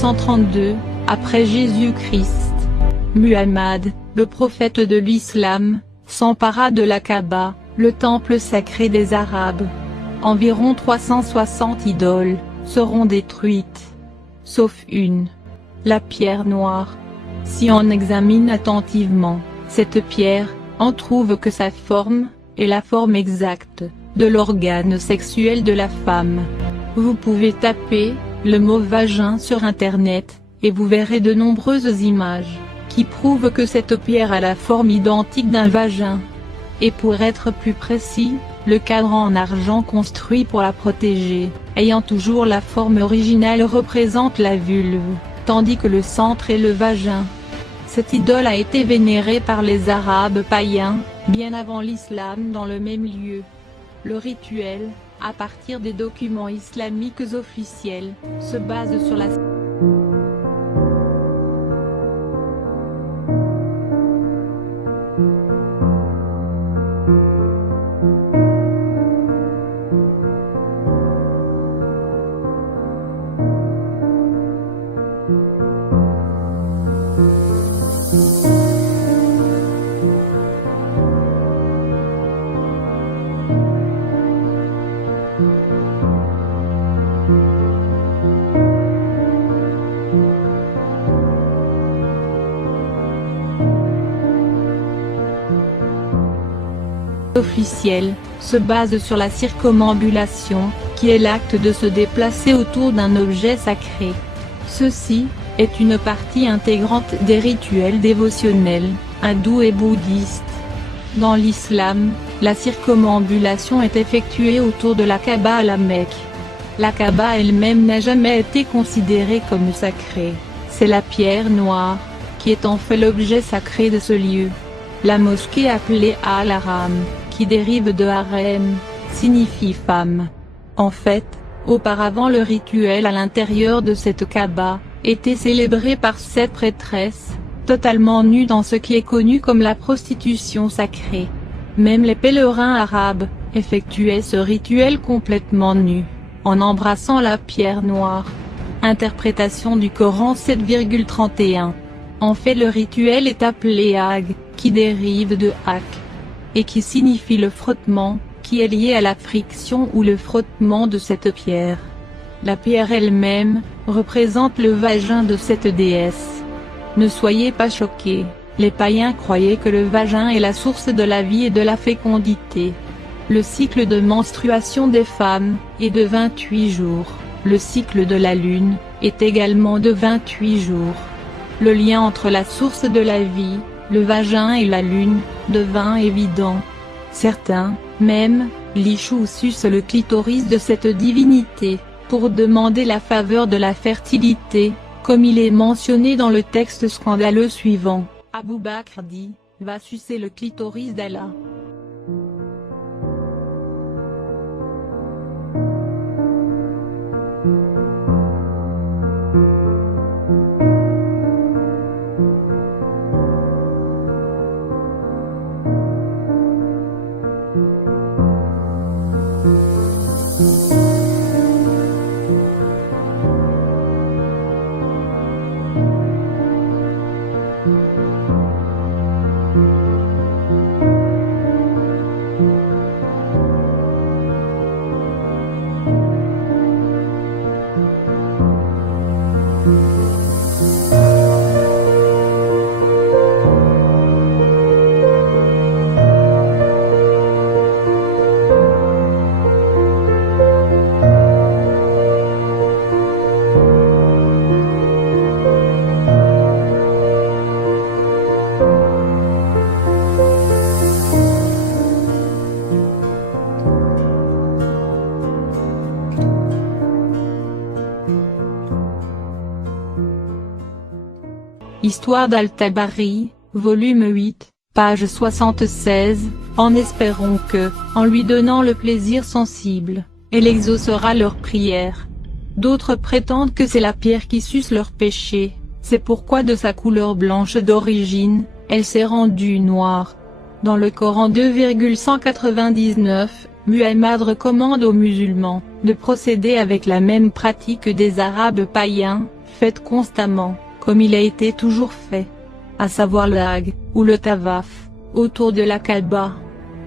232, après Jésus-Christ. Muhammad, le prophète de l'islam, s'empara de la Kaaba, le temple sacré des Arabes. Environ 360 idoles seront détruites, sauf une, la pierre noire. Si on examine attentivement cette pierre, on trouve que sa forme est la forme exacte de l'organe sexuel de la femme. Vous pouvez taper le mot vagin sur internet, et vous verrez de nombreuses images qui prouvent que cette pierre a la forme identique d'un vagin. Et pour être plus précis, le cadran en argent construit pour la protéger, ayant toujours la forme originale, représente la vulve, tandis que le centre est le vagin. Cette idole a été vénérée par les Arabes païens, bien avant l'islam dans le même lieu. Le rituel, à partir des documents islamiques officiels, se base sur la officielle, se base sur la circumambulation, qui est l'acte de se déplacer autour d'un objet sacré. Ceci est une partie intégrante des rituels dévotionnels, hindous et bouddhistes. Dans l'islam, la circumambulation est effectuée autour de la Kaaba à la Mecque. La Kaaba elle-même n'a jamais été considérée comme sacrée, c'est la pierre noire, qui est en fait l'objet sacré de ce lieu. La mosquée appelée Al-Haram, qui dérive de harem, signifie femme. En fait, auparavant le rituel à l'intérieur de cette Kaaba était célébré par 7 prêtresses, totalement nues dans ce qui est connu comme la prostitution sacrée. Même les pèlerins arabes effectuaient ce rituel complètement nus, en embrassant la pierre noire. Interprétation du Coran 7,31. En fait le rituel est appelé Hajj, qui dérive de hak, et qui signifie le frottement, qui est lié à la friction ou le frottement de cette pierre. La pierre elle-même représente le vagin de cette déesse. Ne soyez pas choqués, les païens croyaient que le vagin est la source de la vie et de la fécondité. Le cycle de menstruation des femmes est de 28 jours, le cycle de la lune est également de 28 jours. Le lien entre la source de la vie, le vagin et la lune, devint évident. Certains, même, lichent ou sucent le clitoris de cette divinité, pour demander la faveur de la fertilité, comme il est mentionné dans le texte scandaleux suivant. Abou Bakr dit, va sucer le clitoris d'Allah. Histoire d'Al-Tabari, volume 8, page 76, en espérant que, en lui donnant le plaisir sensible, elle exaucera leurs prières. D'autres prétendent que c'est la pierre qui suce leurs péchés, c'est pourquoi de sa couleur blanche d'origine, elle s'est rendue noire. Dans le Coran 2,199, Muhammad recommande aux musulmans de procéder avec la même pratique des Arabes païens, faites constamment, comme il a été toujours fait, à savoir le Hajj, ou le Tawaf, autour de la Kaaba.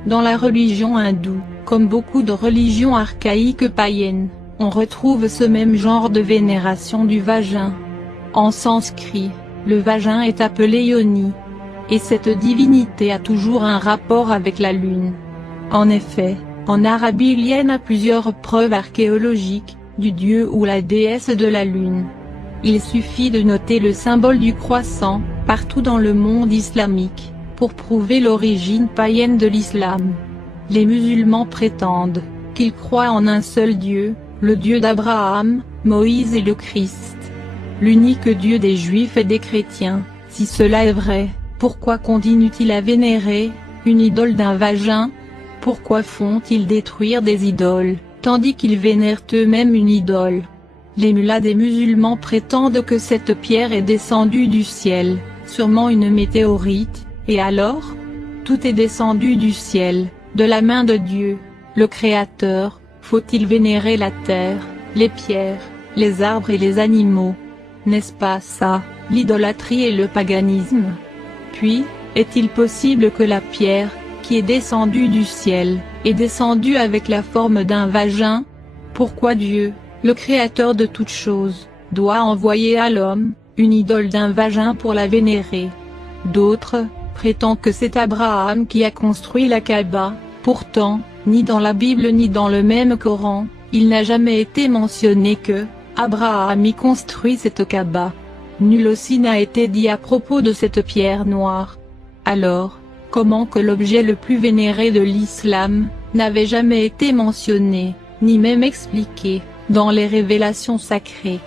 Dans la religion hindoue, comme beaucoup de religions archaïques païennes, on retrouve ce même genre de vénération du vagin. En sanskrit, le vagin est appelé Yoni. Et cette divinité a toujours un rapport avec la lune. En effet, en Arabie il y en a plusieurs preuves archéologiques, du dieu ou la déesse de la lune. Il suffit de noter le symbole du croissant, partout dans le monde islamique, pour prouver l'origine païenne de l'islam. Les musulmans prétendent qu'ils croient en un seul Dieu, le Dieu d'Abraham, Moïse et le Christ. L'unique Dieu des Juifs et des chrétiens. Si cela est vrai, pourquoi continuent-ils à vénérer une idole d'un vagin? Pourquoi font-ils détruire des idoles, tandis qu'ils vénèrent eux-mêmes une idole? Les mullahs des musulmans prétendent que cette pierre est descendue du ciel, sûrement une météorite, et alors? Tout est descendu du ciel, de la main de Dieu, le Créateur. Faut-il vénérer la terre, les pierres, les arbres et les animaux? N'est-ce pas ça, l'idolâtrie et le paganisme? Puis, est-il possible que la pierre, qui est descendue du ciel, est descendue avec la forme d'un vagin? Pourquoi Dieu, le créateur de toutes choses, doit envoyer à l'homme une idole d'un vagin pour la vénérer? D'autres prétendent que c'est Abraham qui a construit la Kaaba. Pourtant, ni dans la Bible ni dans le même Coran, il n'a jamais été mentionné que Abraham y construit cette Kaaba. Nul aussi n'a été dit à propos de cette pierre noire. Alors, comment que l'objet le plus vénéré de l'islam n'avait jamais été mentionné, ni même expliqué, dans les révélations sacrées?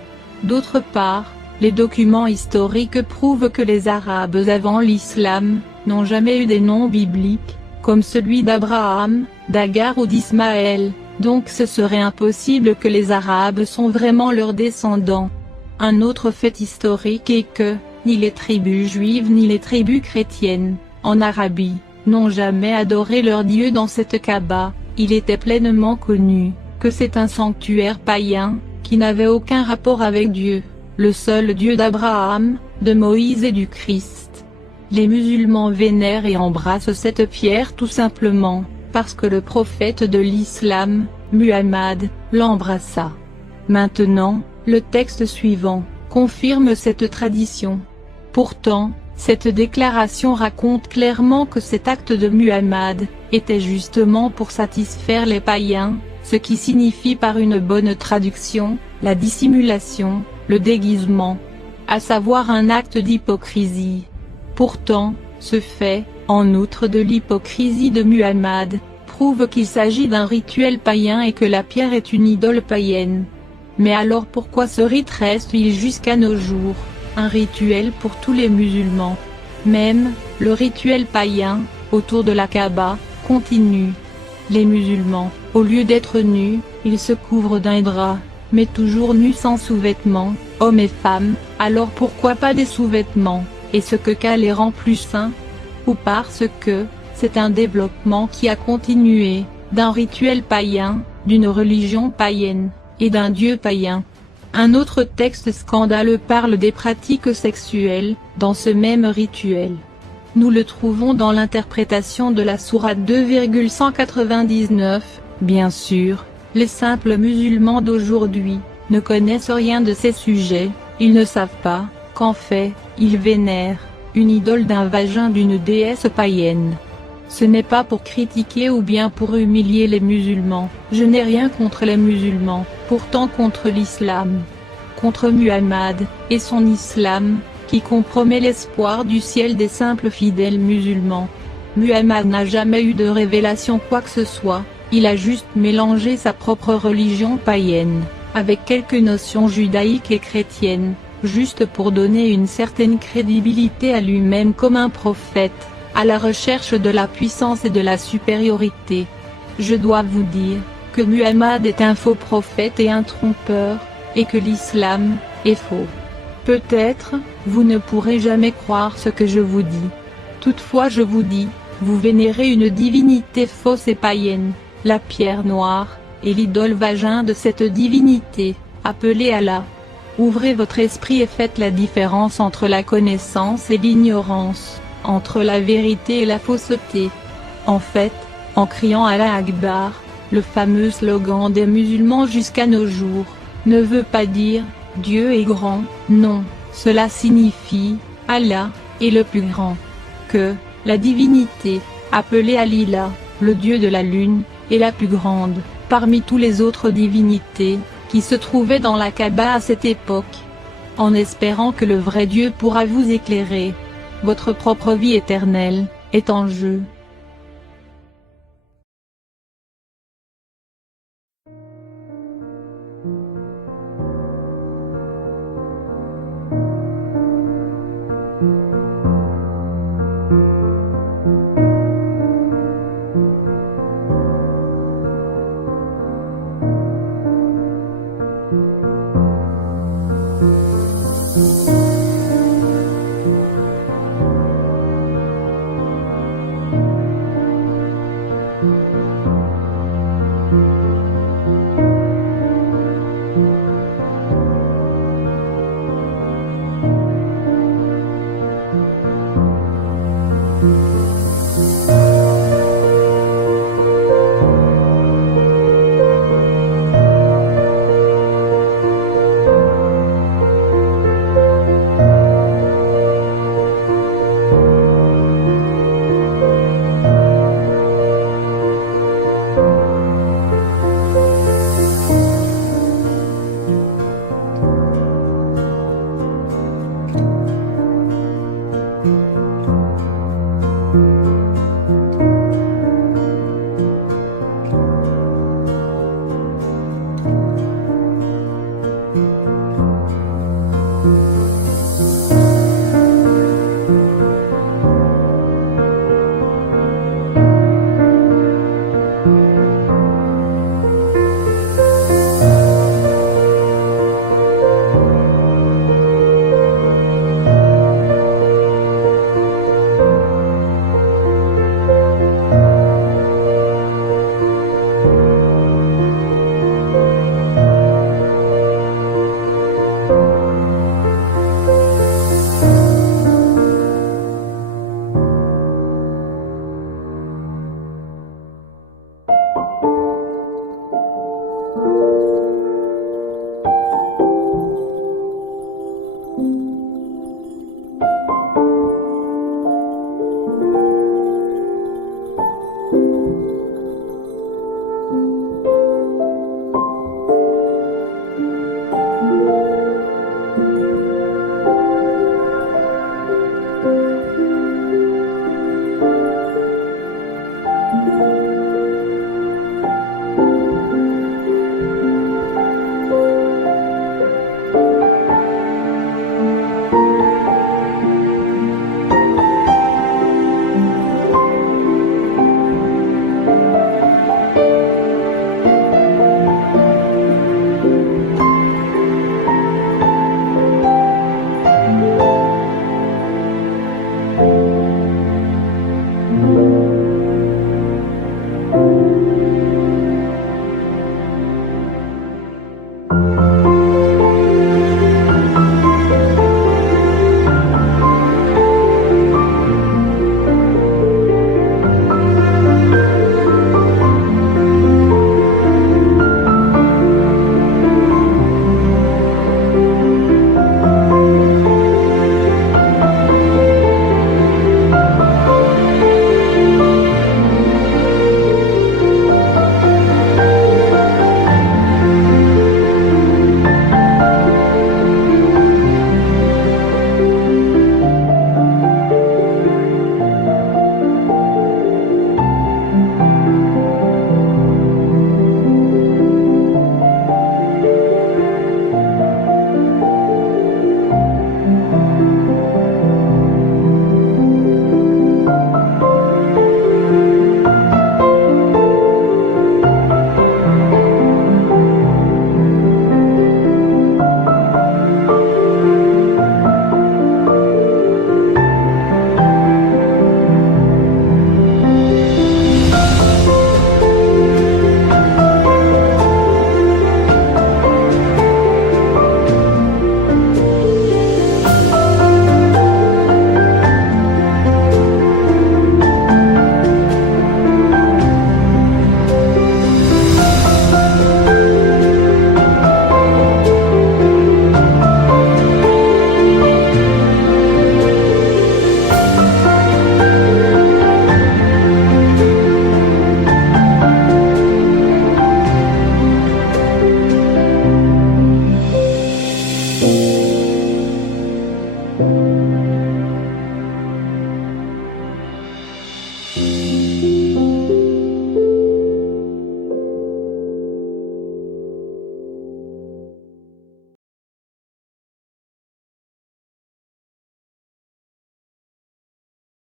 D'autre part, les documents historiques prouvent que les Arabes avant l'islam n'ont jamais eu des noms bibliques, comme celui d'Abraham, d'Agar ou d'Ismaël, donc ce serait impossible que les Arabes sont vraiment leurs descendants. Un autre fait historique est que, ni les tribus juives ni les tribus chrétiennes, en Arabie, n'ont jamais adoré leur Dieu dans cette Kaaba. Il était pleinement connu que c'est un sanctuaire païen, qui n'avait aucun rapport avec Dieu, le seul Dieu d'Abraham, de Moïse et du Christ. Les musulmans vénèrent et embrassent cette pierre tout simplement, parce que le prophète de l'islam, Muhammad, l'embrassa. Maintenant, le texte suivant confirme cette tradition. Pourtant, cette déclaration raconte clairement que cet acte de Muhammad était justement pour satisfaire les païens, ce qui signifie par une bonne traduction, la dissimulation, le déguisement, à savoir un acte d'hypocrisie. Pourtant, ce fait, en outre de l'hypocrisie de Muhammad, prouve qu'il s'agit d'un rituel païen et que la pierre est une idole païenne. Mais alors pourquoi ce rite reste-t-il jusqu'à nos jours un rituel pour tous les musulmans? Même, le rituel païen, autour de la Kaaba, continue. Les musulmans, au lieu d'être nus, ils se couvrent d'un drap, mais toujours nus sans sous-vêtements, hommes et femmes. Alors pourquoi pas des sous-vêtements? Et ce que les rend plus saints? Ou parce que, c'est un développement qui a continué, d'un rituel païen, d'une religion païenne, et d'un dieu païen. Un autre texte scandaleux parle des pratiques sexuelles, dans ce même rituel. Nous le trouvons dans l'interprétation de la sourate 2,199, bien sûr, les simples musulmans d'aujourd'hui, ne connaissent rien de ces sujets, ils ne savent pas, qu'en fait, ils vénèrent une idole d'un vagin d'une déesse païenne. Ce n'est pas pour critiquer ou bien pour humilier les musulmans, je n'ai rien contre les musulmans, pourtant contre l'islam. Contre Muhammad, et son islam, qui compromet l'espoir du ciel des simples fidèles musulmans. Muhammad n'a jamais eu de révélation quoi que ce soit, il a juste mélangé sa propre religion païenne, avec quelques notions judaïques et chrétiennes, juste pour donner une certaine crédibilité à lui-même comme un prophète, à la recherche de la puissance et de la supériorité. Je dois vous dire, que Muhammad est un faux prophète et un trompeur, et que l'islam est faux. Peut-être, vous ne pourrez jamais croire ce que je vous dis. Toutefois je vous dis, vous vénérez une divinité fausse et païenne, la pierre noire, et l'idole vagin de cette divinité, appelée Allah. Ouvrez votre esprit et faites la différence entre la connaissance et l'ignorance, entre la vérité et la fausseté. En fait, en criant Allah Akbar, le fameux slogan des musulmans jusqu'à nos jours, ne veut pas dire « Dieu est grand », non, cela signifie « Allah est le plus grand ». Que la divinité, appelée Alila, le dieu de la lune, est la plus grande, parmi toutes les autres divinités, qui se trouvaient dans la Kaaba à cette époque. En espérant que le vrai Dieu pourra vous éclairer. Votre propre vie éternelle est en jeu.